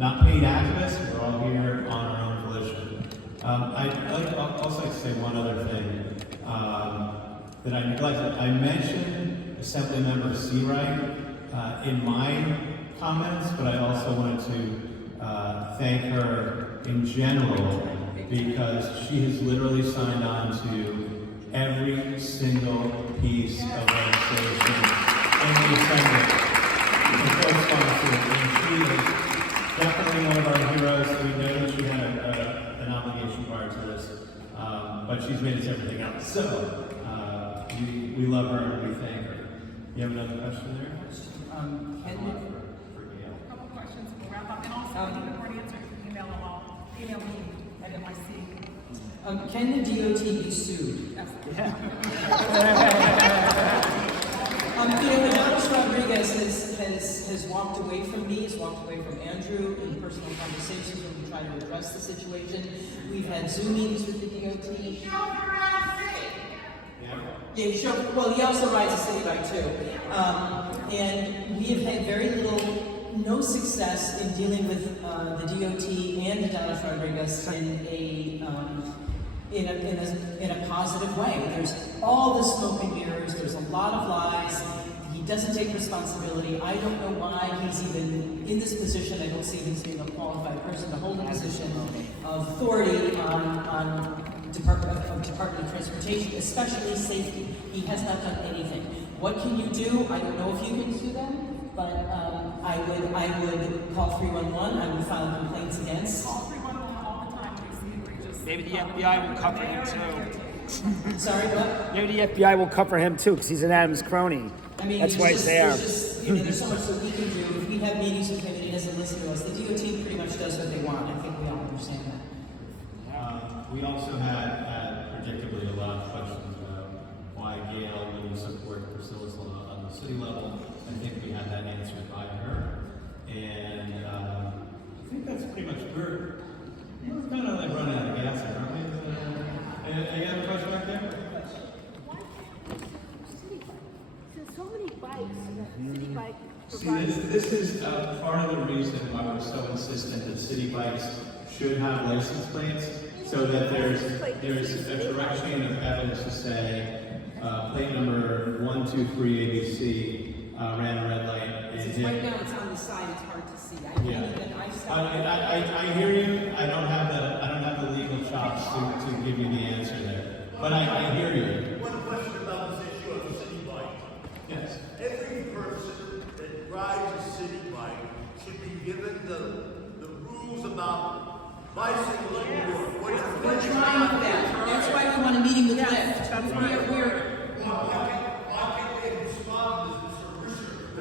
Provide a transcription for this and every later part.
not paid activists. We're all here on our own volition. I'd also like to say one other thing that I neglected. I mentioned Assemblymember Seawright in my comments, but I also wanted to thank her in general because she has literally signed on to every single piece of legislation in the Assembly. And she is definitely one of our heroes. We know that she had an obligation prior to this, but she's made us everything else. So we love her and we thank her. You have another question there? A couple questions we'll wrap up, and also if you want to answer, email me at NYC. Can the DOT be sued? Yeah. Adonis Rodriguez has walked away from me, has walked away from Andrew in personal conversations when we try to address the situation. We've had Zoom meetings with the DOT. Yeah, well, he also rides a city bike too. And we have had very no success in dealing with the DOT and Adonis Rodriguez in a positive way. There's all the smoke and mirrors, there's a lot of lies, he doesn't take responsibility. I don't know why he's even in this position. I don't see him as being a qualified person to hold a position of authority on Department of Transportation, especially safety. He has not done anything. What can you do? I don't know if you can sue them, but I would call 311. I would file complaints against. Call 311 all the time. Maybe the FBI will cover him too. Sorry, what? Maybe the FBI will cover him too, because he's an Adams crony. I mean, that's why he's there. There's so much that we can do. If we have meetings with him and he doesn't listen to us, the DOT pretty much does what they want. I think we all understand that. We also had predictably a lot of questions about why Gail wouldn't support Priscilla's law on the city level. I think we had that answered by her. And I think that's pretty much, we're kind of like running out of gas here, aren't we? Any other question back there? Why can't city bike? Since so many bikes, city bike See, this is part of the reason why we're so insistent that city bikes should have license plates, so that there's a direct chain of evidence to say plate number 123 ABC ran a red light. Right now it's on the side, it's hard to see. I hear you. I don't have the legal chops to give you the answer there, but I hear you. One question about this issue of the city bike. Yes. Every person that rides a city bike should be given the rules about bicycle and work. We're trying with that. That's why we want a meeting with Lyft.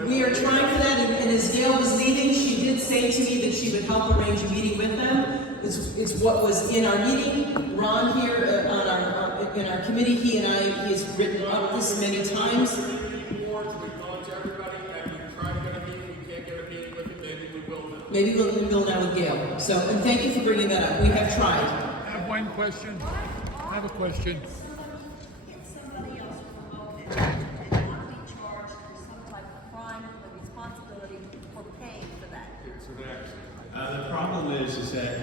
We are trying for that, and as Gail was leaving, she did say to me that she would help arrange a meeting with them. It's what was in our meeting. Ron here in our committee, he has written up this many times. Maybe we'll now with Gail. So, and thank you for bringing that up. We have tried. I have one question. I have a question. If somebody else remote it, they want to be charged for some type of crime, the responsibility for paying for that. The problem is that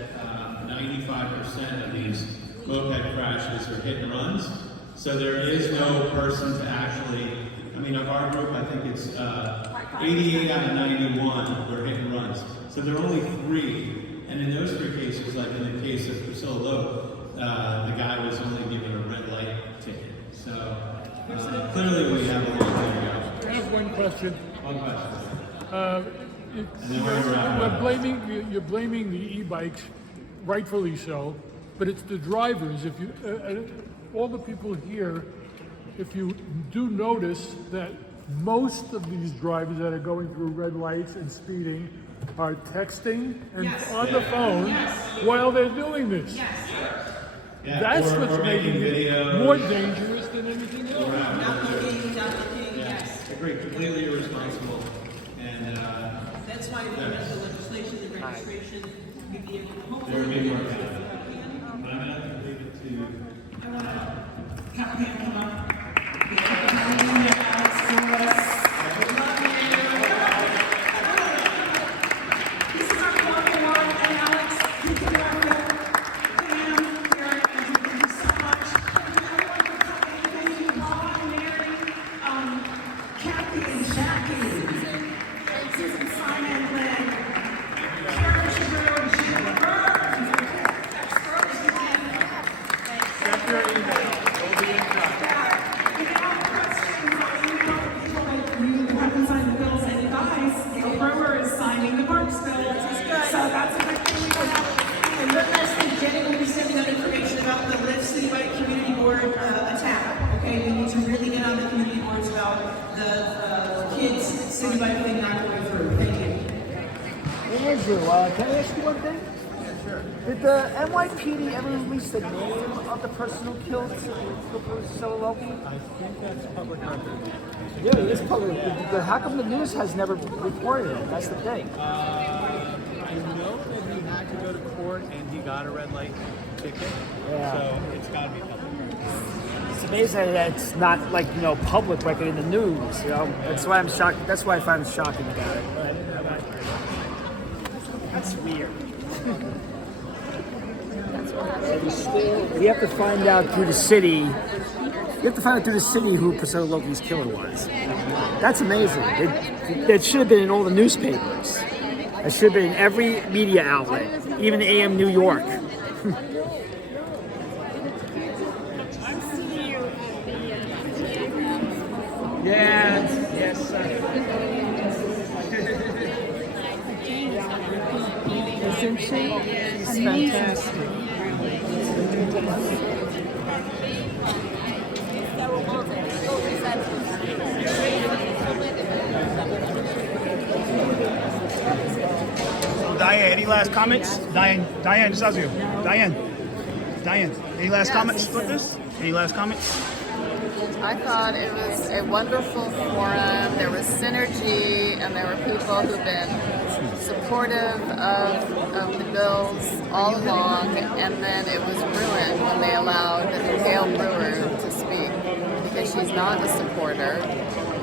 95% of these moped crashes are hit and runs, so there is no person to actually, I mean, of our group, I think it's 88 out of 91 were hit and runs. So there are only 3, and in those 3 cases, like in the case of Priscilla Lowe, the guy was only given a red light ticket. So clearly we have a long way to go. I have one question. One question. You're blaming the e-bikes, rightfully so, but it's the drivers. If you, all the people here, if you do notice that most of these drivers that are going through red lights and speeding are texting and on the phone while they're doing this. Yeah, That's or what's making it videos. more dangerous than anything else. Not looking, yes. I agree, completely irresponsible. And That's why we have the legislation, the registration, we'd be able to hopefully. there would be more accountability. But I'm going to leave it to. I want to come up. Hallelujah, Alex Flores. This is our Andrew, can I ask you one thing? Did the NYPD ever release the name of the person who killed Siloloki? I think that's public record. Yeah, it is public. But how come the news has never reported it? That's the thing. I know that he had to go to court and he got a red light ticket. Yeah. So it's got to be public record. It's amazing that it's not like, you know, public record in the news, you know? That's why I'm shocked. That's why I find it shocking about it. That's weird. We have to find out through the city. We have to find out through the city who Priscilla Loki's killer was. That's amazing. It should have been in all the newspapers. It should have been in every media outlet, even AM New York. Yes, sir. Isn't she? She's fantastic. Diane, any last comments? Diane, Stasio. Diane, any last comments with this? Any last comments? I thought it was a wonderful forum. There was synergy, and there were people who've been supportive of the bills all along, and then it was ruined when they allowed Gail Brewer to speak, because she's not a supporter,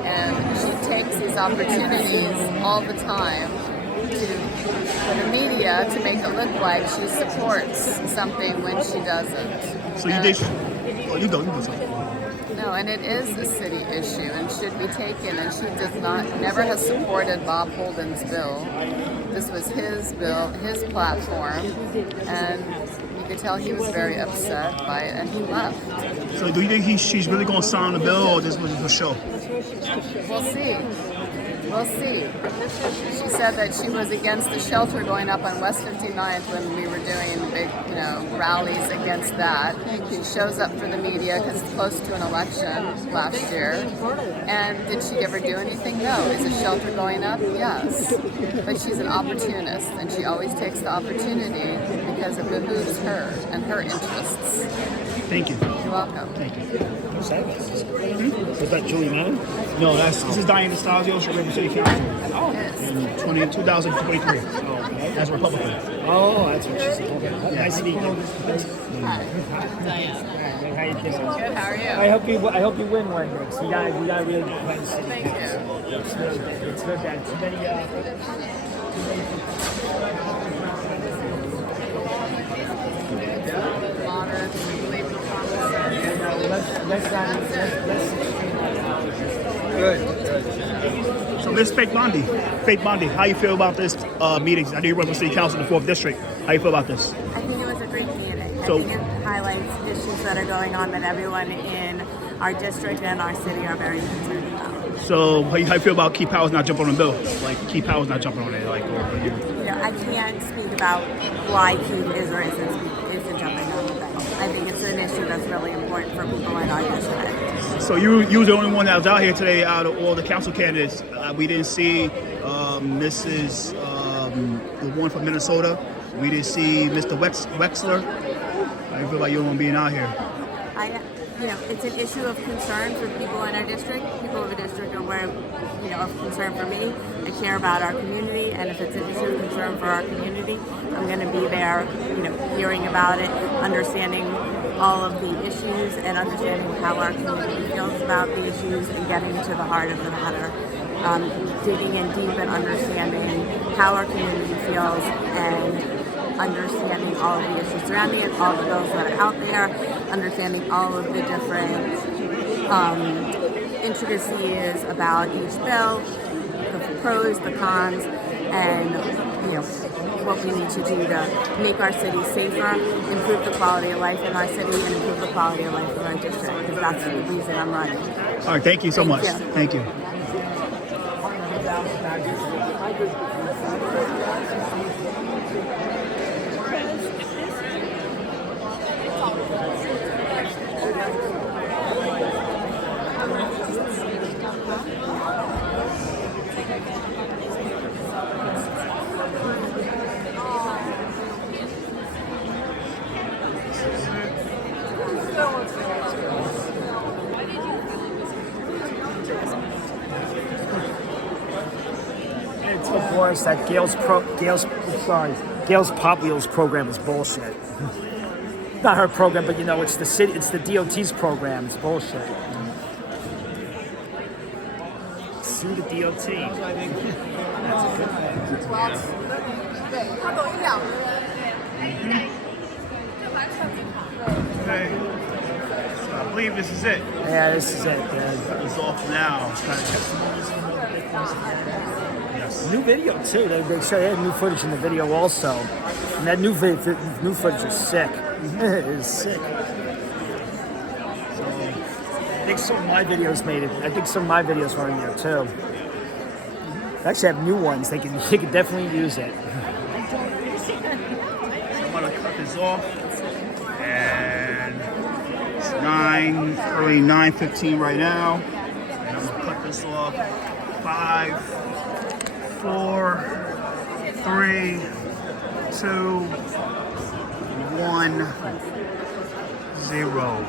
and she takes these opportunities all the time for the media to make it look like she supports something when she doesn't. So you did. Oh, you don't. No, and it is a city issue and should be taken, and she never has supported Bob Holden's bill. This was his bill, his platform, and you could tell he was very upset by it, and he left. So do you think she's really going to sign the bill, or this was just a show? We'll see. We'll see. She said that she was against the shelter going up on West 59th when we were doing big, rallies against that. She shows up for the media because it's close to an election last year. And did she ever do anything? No. Is the shelter going up? Yes. But she's an opportunist, and she always takes the opportunity because it behooves her and her interests. Thank you. You're welcome. Thank you. Was that Julie Madden? No, this is Diane Stasio, she ran for city council in 2023 as a Republican. Oh, that's what she's saying. Yeah. Nice to meet you. Hi. Diane. How you doing? Good, how are you? I hope you win one next. We got really play the city. Thank you. It's good that too many. Modern, believe in So Miss Fake Bondy, how you feel about this meeting? I know you run for city council in the 4th district. How you feel about this? I think it was a great meeting. So- I think it highlights issues that are going on that everyone in our district and our city are very concerned about. So how you feel about Key Power's not jumping on the bill? Like Key Power's not jumping on it, like or you? I can't speak about why Keith is or isn't jumping on the bill. I think it's an issue that's really important for people in our district. So you was the only one that was out here today out of all the council candidates. We didn't see Mrs. The one from Minnesota. We didn't see Mr. Wexler. How do you feel about you being out here? It's an issue of concern for people in our district. People of the district are of concern for me. I care about our community, and if it's an issue of concern for our community, I'm going to be there, hearing about it, understanding all of the issues, and understanding how our community feels about the issues, and getting to the heart of the matter. Digging in deep and understanding how our community feels, and understanding all of the issues surrounding it, all the bills that are out there, understanding all of the different intricacies about each bill, the pros, the cons, and what we need to do to make our city safer, improve the quality of life in our city, and improve the quality of life in our district, because that's the reason I'm running. All right, thank you so much. Thank you. honest, that Gail's Pop Wheels program is bullshit. Not her program, but it's the city, it's the DOT's program. It's bullshit. Sue the DOT. Okay. So I believe this is it. Yeah, this is it, man. It's off now. It's kind of testimonies. Yes. New video too. They had new footage in the video also, and that new footage is sick. It is sick. So I think some of my videos made it. I think some of my videos are in there too. They actually have new ones. They can definitely use it. So I'm gonna cut this off, and it's early 9:15 right now, and I'm gonna cut this off. 5, 4, 3, 2, 1, 0.